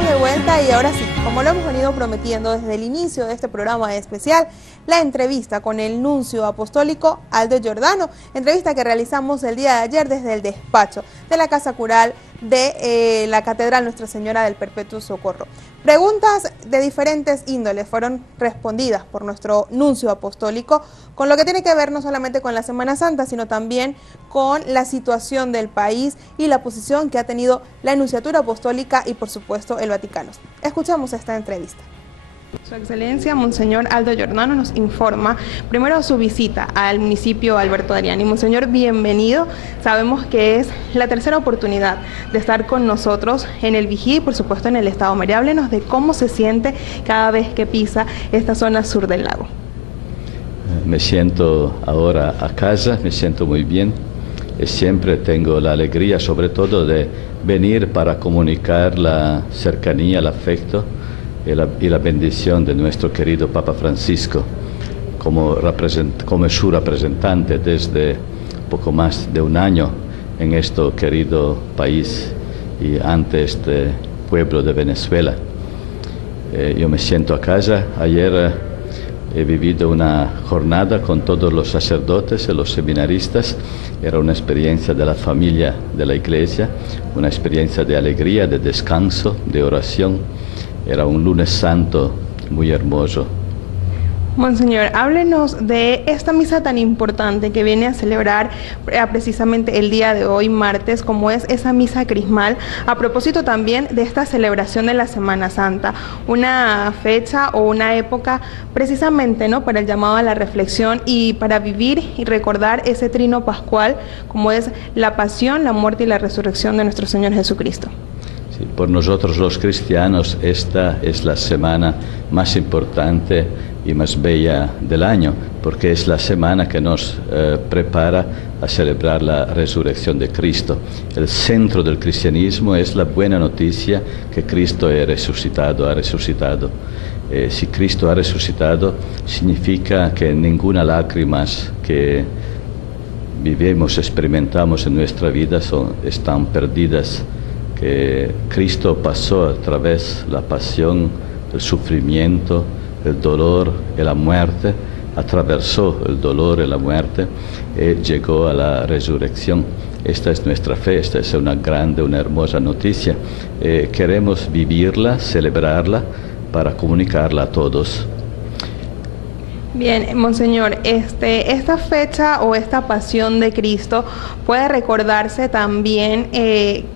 estamos de vuelta y ahora sí, como lo hemos venido prometiendo desde el inicio de este programa especial, la entrevista con el nuncio apostólico Aldo Giordano, entrevista que realizamos el día de ayer desde el despacho de la Casa Cural de la Catedral Nuestra Señora del Perpetuo Socorro. Preguntas de diferentes índoles fueron respondidas por nuestro nuncio apostólico con lo que tiene que ver no solamente con la Semana Santa, sino también con la situación del país y la posición que ha tenido la Nunciatura Apostólica y por supuesto el Vaticano. Escuchamos esta entrevista. Su Excelencia, Monseñor Aldo Giordano, nos informa primero su visita al municipio Alberto Dariani. Monseñor, bienvenido. Sabemos que es la tercera oportunidad de estar con nosotros en el Vigía y por supuesto en el Estado María. Háblenos de cómo se siente cada vez que pisa esta zona sur del lago. Me siento ahora a casa, me siento muy bien. Siempre tengo la alegría, sobre todo, de venir para comunicar la cercanía, el afecto y la bendición de nuestro querido Papa Francisco como su representante desde poco más de un año en este querido país y ante este pueblo de Venezuela. Yo me siento a casa. Ayer he vivido una jornada con todos los sacerdotes y los seminaristas. Era una experiencia de la familia de la Iglesia, una experiencia de alegría, de descanso, de oración. Era un lunes santo muy hermoso. Monseñor, háblenos de esta misa tan importante que viene a celebrar precisamente el día de hoy, martes, como es esa misa crismal, a propósito también de esta celebración de la Semana Santa, una fecha o una época precisamente, ¿no?, para el llamado a la reflexión y para vivir y recordar ese trino pascual, como es la pasión, la muerte y la resurrección de nuestro Señor Jesucristo. Por nosotros los cristianos esta es la semana más importante y más bella del año, porque es la semana que nos prepara a celebrar la resurrección de Cristo. El centro del cristianismo es la buena noticia que Cristo ha resucitado. Si Cristo ha resucitado, significa que ninguna lágrima que vivimos, experimentamos en nuestra vida están perdidas. Que Cristo pasó a través de la pasión, el sufrimiento, el dolor y la muerte, atravesó el dolor y la muerte y llegó a la resurrección. Esta es nuestra fe, esta es una grande, una hermosa noticia. Queremos vivirla, celebrarla para comunicarla a todos. Bien, Monseñor, esta fecha o esta pasión de Cristo puede recordarse también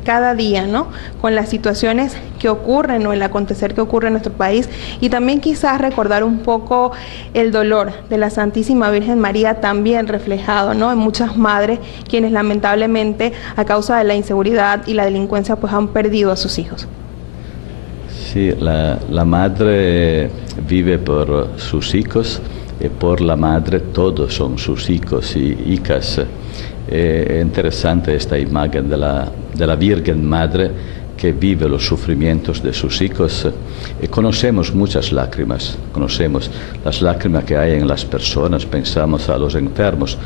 cada día, ¿no?, con las situaciones que ocurren o el acontecer que ocurre en nuestro país y también quizás recordar un poco el dolor de la Santísima Virgen María también reflejado, ¿no?, en muchas madres quienes lamentablemente a causa de la inseguridad y la delincuencia pues han perdido a sus hijos. Sí, la madre vive por sus hijos. Y por la madre todos son sus hijos y hijas. Es interesante esta imagen de la Virgen Madre que vive los sufrimientos de sus hijos. Y conocemos muchas lágrimas, conocemos las lágrimas que hay en las personas, pensamos a los enfermos.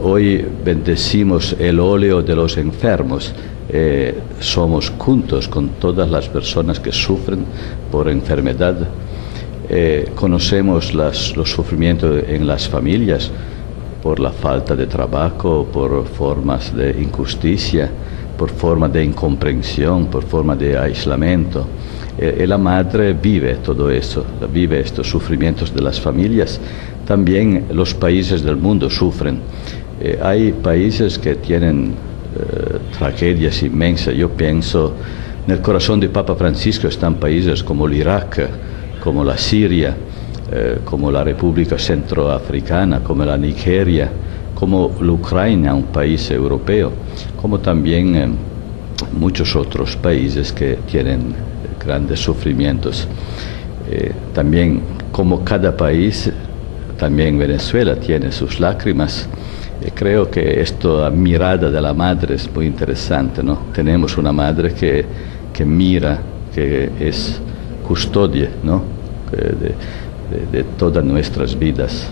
Hoy bendecimos el óleo de los enfermos. Somos juntos con todas las personas que sufren por enfermedad. Conocemos los sufrimientos en las familias por la falta de trabajo, por formas de injusticia, por formas de incomprensión, por formas de aislamiento. Y la madre vive todo eso, vive estos sufrimientos de las familias. También los países del mundo sufren. Hay países que tienen tragedias inmensas. Yo pienso, en el corazón de Papa Francisco están países como el Irak, como la Siria, como la República Centroafricana, como la Nigeria, como la Ucrania, un país europeo, como también muchos otros países que tienen grandes sufrimientos. También, como cada país, también Venezuela tiene sus lágrimas. Creo que esta mirada de la madre es muy interesante, ¿no? Tenemos una madre que mira, que es custodia, ¿no?, de todas nuestras vidas.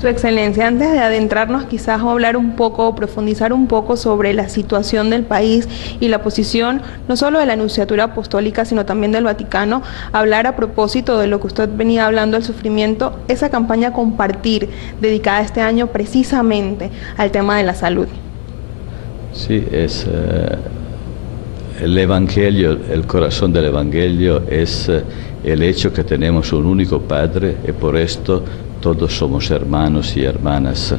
Su Excelencia, antes de adentrarnos quizás a hablar un poco, profundizar un poco sobre la situación del país y la posición no solo de la Nunciatura Apostólica, sino también del Vaticano, hablar a propósito de lo que usted venía hablando del sufrimiento, esa campaña Compartir, dedicada este año precisamente al tema de la salud. Sí, es el Evangelio, el corazón del Evangelio es el hecho que tenemos un único Padre y por esto todos somos hermanos y hermanas.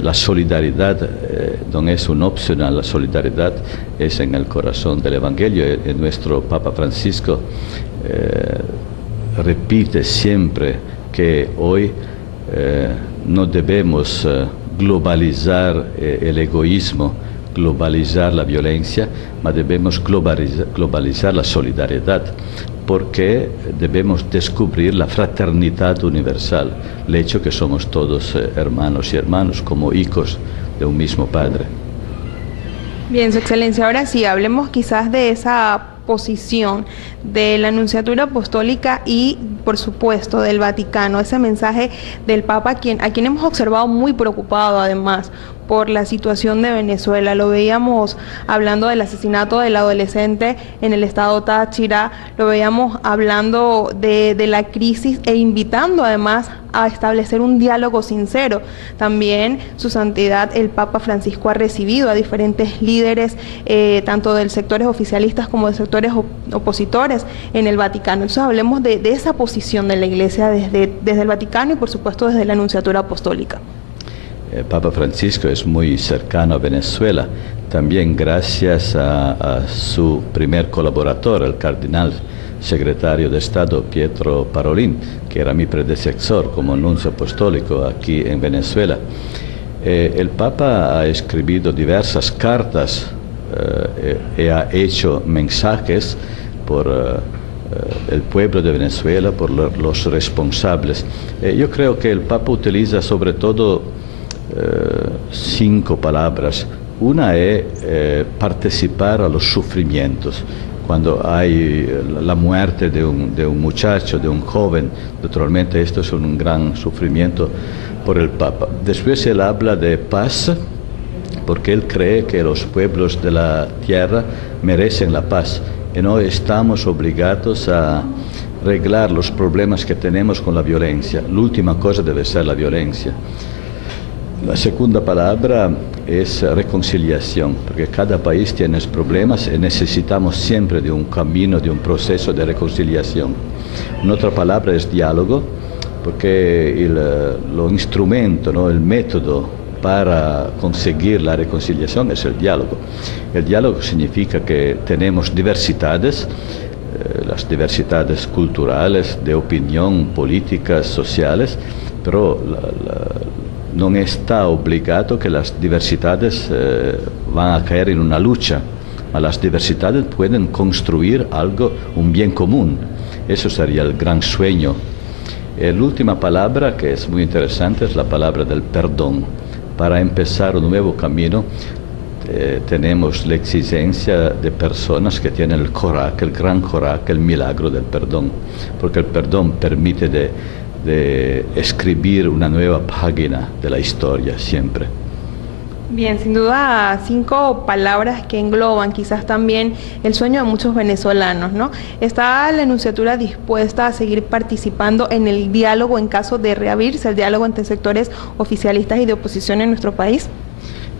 La solidaridad no es un opcional, la solidaridad es en el corazón del Evangelio. Nuestro Papa Francisco repite siempre que hoy no debemos globalizar el egoísmo, globalizar la violencia, mas debemos globalizar la solidaridad, porque debemos descubrir la fraternidad universal, el hecho que somos todos hermanos y hermanos, como hijos de un mismo Padre. Bien, Su Excelencia, ahora sí, hablemos quizás de esa posición de la Nunciatura Apostólica y, por supuesto, del Vaticano, ese mensaje del Papa, a quien hemos observado muy preocupado, además, por la situación de Venezuela. Lo veíamos hablando del asesinato del adolescente en el estado Táchira, lo veíamos hablando de la crisis e invitando además a establecer un diálogo sincero. También Su Santidad el Papa Francisco ha recibido a diferentes líderes, tanto de sectores oficialistas como de sectores opositores en el Vaticano. Entonces hablemos de esa posición de la Iglesia desde el Vaticano y por supuesto desde la Nunciatura Apostólica. El Papa Francisco es muy cercano a Venezuela, también gracias a su primer colaborador, el cardenal secretario de Estado Pietro Parolin, que era mi predecesor como nuncio apostólico aquí en Venezuela. El Papa ha escrito diversas cartas y ha hecho mensajes por el pueblo de Venezuela, por los responsables. Yo creo que el Papa utiliza sobre todo 5 palabras. Una es participar a los sufrimientos. Cuando hay la muerte de un muchacho, de un joven, naturalmente esto es un gran sufrimiento por el Papa. Después él habla de paz, porque él cree que los pueblos de la tierra merecen la paz y no estamos obligados a arreglar los problemas que tenemos con la violencia. La última cosa debe ser la violencia. La segunda palabra es reconciliación, porque cada país tiene problemas y necesitamos siempre de un camino, de un proceso de reconciliación. Una otra palabra es diálogo, porque el instrumento, ¿no?, el método para conseguir la reconciliación es el diálogo. El diálogo significa que tenemos diversidades, las diversidades culturales, de opinión, políticas, sociales, pero no está obligado que las diversidades van a caer en una lucha, pero las diversidades pueden construir algo, un bien común. Eso sería el gran sueño. La última palabra, que es muy interesante, es la palabra del perdón. Para empezar un nuevo camino, tenemos la exigencia de personas que tienen el coraje, el gran coraje, el milagro del perdón, porque el perdón permite de escribir una nueva página de la historia siempre. Bien, sin duda 5 palabras que engloban quizás también el sueño de muchos venezolanos, ¿no? ¿Está la Nunciatura dispuesta a seguir participando en el diálogo en caso de reabrirse el diálogo entre sectores oficialistas y de oposición en nuestro país?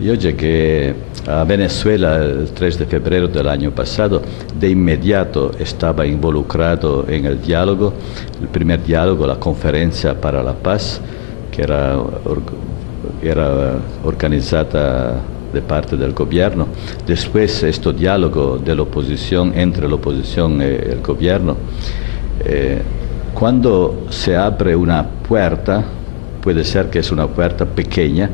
Yo llegué a Venezuela el 3 de febrero del año pasado. De inmediato estaba involucrado en el diálogo, el primer diálogo, la Conferencia para la Paz, que era organizada de parte del gobierno. Después, este diálogo de la oposición, entre la oposición y el gobierno. Cuando se abre una puerta, puede ser que es una puerta pequeña,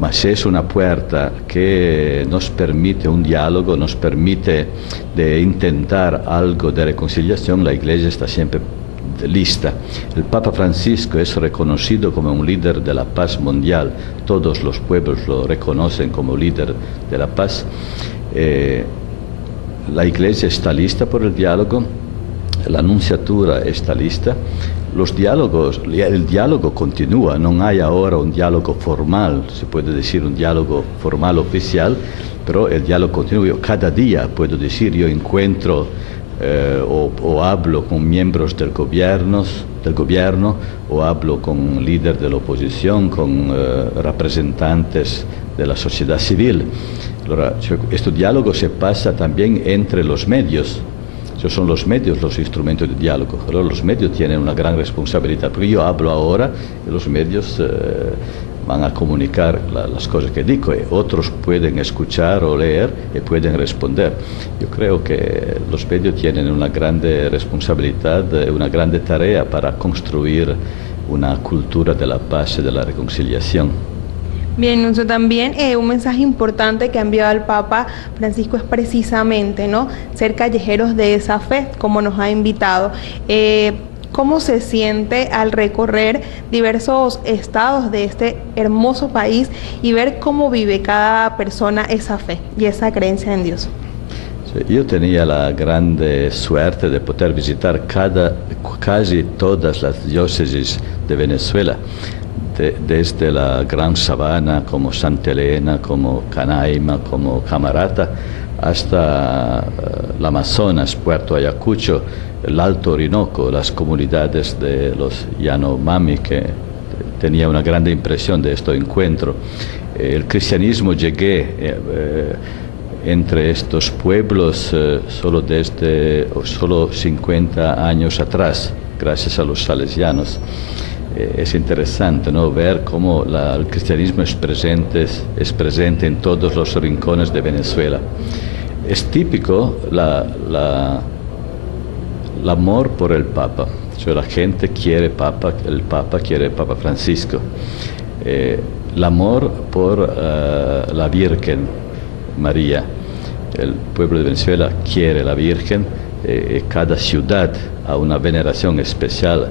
mas es una puerta que nos permite un diálogo, nos permite de intentar algo de reconciliación. La Iglesia está siempre lista. El Papa Francisco es reconocido como un líder de la paz mundial. Todos los pueblos lo reconocen como líder de la paz. La Iglesia está lista por el diálogo. la nunciatura está lista. El diálogo continúa, no hay ahora un diálogo formal, se puede decir un diálogo formal oficial, pero el diálogo continúa. Yo cada día puedo decir, yo encuentro o hablo con miembros del gobierno o hablo con líderes de la oposición, con representantes de la sociedad civil. Ahora, este diálogo se pasa también entre los medios. Son los medios los instrumentos de diálogo. Ahora, los medios tienen una gran responsabilidad, porque yo hablo ahora y los medios van a comunicar las cosas que digo, y otros pueden escuchar o leer y pueden responder. Yo creo que los medios tienen una grande responsabilidad, una grande tarea para construir una cultura de la paz y de la reconciliación. Bien, Nuncio, también un mensaje importante que ha enviado el Papa Francisco es precisamente, ¿no?, ser callejeros de esa fe, como nos ha invitado. ¿Cómo se siente al recorrer diversos estados de este hermoso país y ver cómo vive cada persona esa fe y esa creencia en Dios? Sí, yo tenía la grande suerte de poder visitar casi todas las diócesis de Venezuela. Desde la Gran Sabana, como Santa Elena, como Canaima, como Camarata, hasta el Amazonas, Puerto Ayacucho, el Alto Orinoco, las comunidades de los Yanomami, que tenía una gran impresión de este encuentro. El cristianismo llegué entre estos pueblos solo 50 años atrás, gracias a los salesianos. Es interesante, ¿no?, ver cómo el cristianismo es presente en todos los rincones de Venezuela. Es típico el amor por el Papa. O sea, la gente quiere Papa, el Papa quiere Papa Francisco. El amor por la Virgen María. El pueblo de Venezuela quiere la Virgen. Cada ciudad ha una veneración especial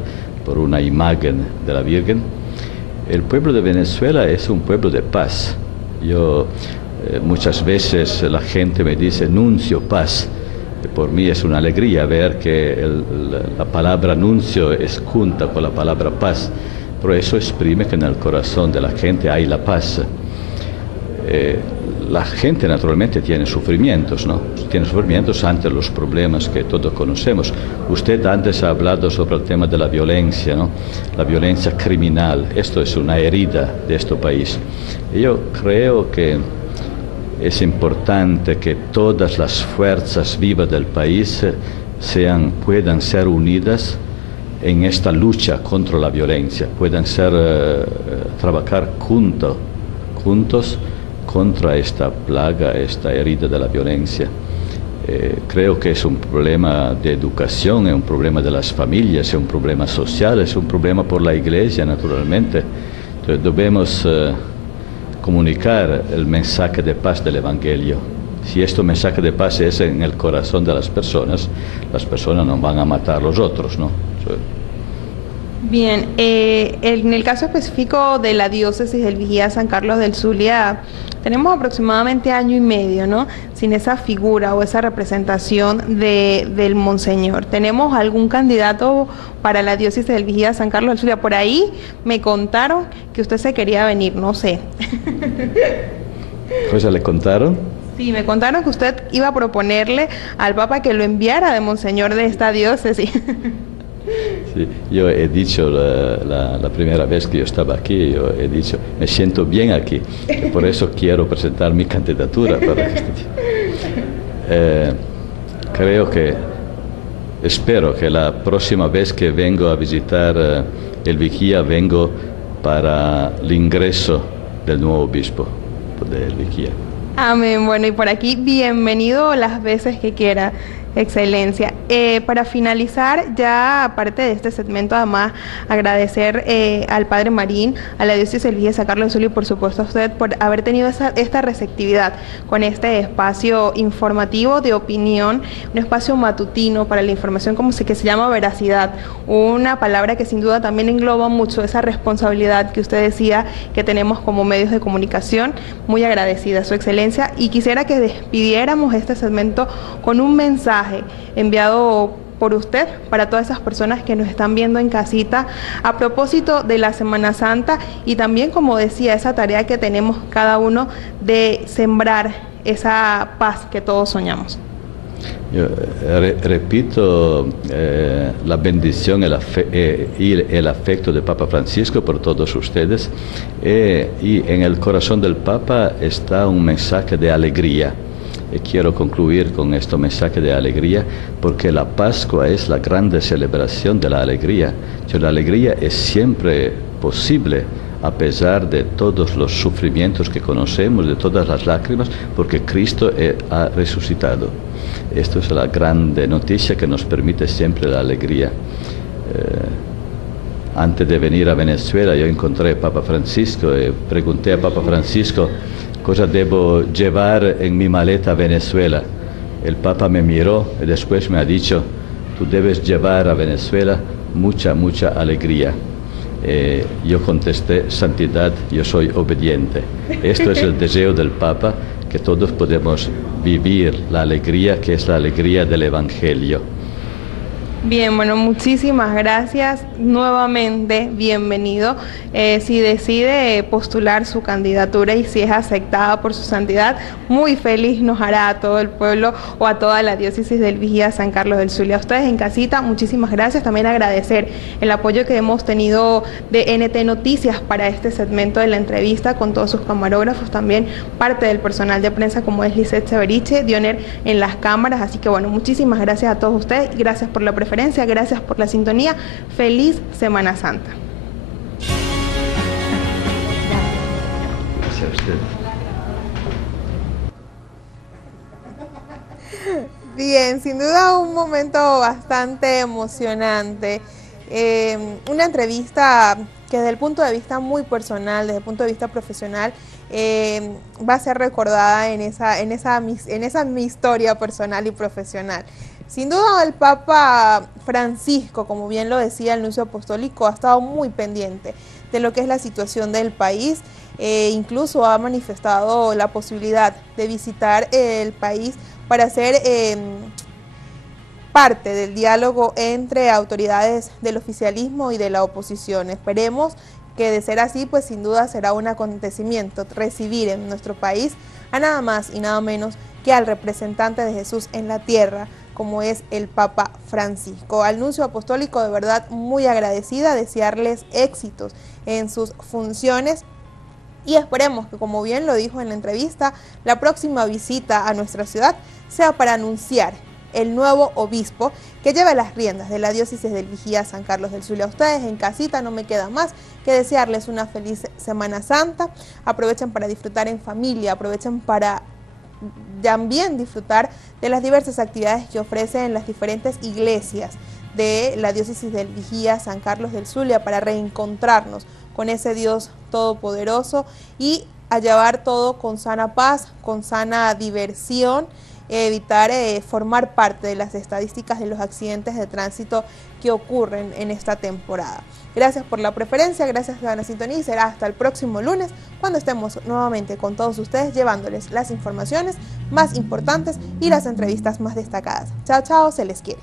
por una imagen de la Virgen. El pueblo de Venezuela es un pueblo de paz. Muchas veces la gente me dice nuncio, paz. Por mí es una alegría ver que la palabra nuncio es junta con la palabra paz, pero eso exprime que en el corazón de la gente hay la paz. La gente naturalmente tiene sufrimientos, ¿no? Tiene sufrimientos ante los problemas que todos conocemos. Usted antes ha hablado sobre el tema de la violencia, ¿no?, la violencia criminal. Esto es una herida de este país. Y yo creo que es importante que todas las fuerzas vivas del país puedan ser unidas en esta lucha contra la violencia, puedan trabajar juntos contra esta plaga, esta herida de la violencia. Creo que es un problema de educación, es un problema de las familias, es un problema social, es un problema por la Iglesia, naturalmente. Entonces, debemos comunicar el mensaje de paz del Evangelio. Si este mensaje de paz es en el corazón de las personas no van a matar a los otros, ¿no? Bien, en el caso específico de la diócesis del Vigía San Carlos del Zulia, tenemos aproximadamente año y medio, ¿no?, sin esa figura o esa representación del Monseñor. ¿Tenemos algún candidato para la diócesis del Vigía San Carlos del Zulia? Por ahí me contaron que usted se quería venir, no sé. ¿Cosa le contaron? Sí, me contaron que usted iba a proponerle al Papa que lo enviara de Monseñor de esta diócesis. Sí, yo he dicho la primera vez que yo estaba aquí, yo he dicho, me siento bien aquí, por eso quiero presentar mi candidatura para espero que la próxima vez que vengo a visitar el Vigía, vengo para el ingreso del nuevo obispo del Vigía. Amén. Bueno, y por aquí, bienvenido las veces que quiera, Excelencia. Para finalizar, ya aparte de este segmento, además agradecer al Padre Marín, a la diócesis del Vigía de San Carlos del Zulia y por supuesto a usted por haber tenido esta receptividad con este espacio informativo de opinión, un espacio matutino para la información que se llama veracidad, una palabra que sin duda también engloba mucho esa responsabilidad que usted decía que tenemos como medios de comunicación. Muy agradecida, Su Excelencia, y quisiera que despidiéramos este segmento con un mensaje enviado por usted, para todas esas personas que nos están viendo en casita, a propósito de la Semana Santa y también, como decía, esa tarea que tenemos cada uno de sembrar esa paz que todos soñamos. Yo repito la bendición y el afecto del Papa Francisco por todos ustedes, y en el corazón del Papa está un mensaje de alegría. Y quiero concluir con este mensaje de alegría, porque la Pascua es la grande celebración de la alegría. La alegría es siempre posible a pesar de todos los sufrimientos que conocemos, de todas las lágrimas, porque Cristo ha resucitado. Esto es la grande noticia que nos permite siempre la alegría. Antes de venir a Venezuela yo encontré a Papa Francisco y pregunté a Papa Francisco cosa debo llevar en mi maleta a Venezuela. El Papa me miró y después me ha dicho, tú debes llevar a Venezuela mucha, mucha alegría. Yo contesté, santidad, yo soy obediente. Esto es el deseo del Papa, que todos podemos vivir la alegría, que es la alegría del Evangelio. Bien, bueno, muchísimas gracias. Nuevamente, bienvenido. Si decide postular su candidatura y si es aceptada por su santidad, muy feliz nos hará a todo el pueblo o a toda la diócesis del Vigía San Carlos del Zulia. A ustedes en casita, muchísimas gracias. También agradecer el apoyo que hemos tenido de NT Noticias para este segmento de la entrevista, con todos sus camarógrafos, también parte del personal de prensa como es Lisette Severiche, Dioner en las cámaras. Así que bueno, muchísimas gracias a todos ustedes y gracias por la preferencia. Gracias por la sintonía. Feliz Semana Santa. Gracias a usted. Bien, sin duda un momento bastante emocionante. Una entrevista que desde el punto de vista muy personal, desde el punto de vista profesional, va a ser recordada en esa mi historia personal y profesional. Sin duda el Papa Francisco, como bien lo decía el nuncio apostólico, ha estado muy pendiente de lo que es la situación del país, incluso ha manifestado la posibilidad de visitar el país para ser parte del diálogo entre autoridades del oficialismo y de la oposición. Esperemos que de ser así, pues sin duda será un acontecimiento recibir en nuestro país a nada más y nada menos que al representante de Jesús en la tierra, como es el Papa Francisco. Al nuncio apostólico, de verdad muy agradecida, desearles éxitos en sus funciones y esperemos que, como bien lo dijo en la entrevista, la próxima visita a nuestra ciudad sea para anunciar el nuevo obispo que lleve las riendas de la diócesis del Vigía San Carlos del Zulia. A ustedes en casita no me queda más que desearles una feliz Semana Santa. Aprovechen para disfrutar en familia, aprovechen para también disfrutar de las diversas actividades que ofrecen las diferentes iglesias de la diócesis del Vigía San Carlos del Zulia para reencontrarnos con ese Dios todopoderoso y a llevar todo con sana paz, con sana diversión, evitar formar parte de las estadísticas de los accidentes de tránsito que ocurren en esta temporada. Gracias por la preferencia, gracias por la sintonía y será hasta el próximo lunes cuando estemos nuevamente con todos ustedes llevándoles las informaciones más importantes y las entrevistas más destacadas. Chao, chao, se les quiere.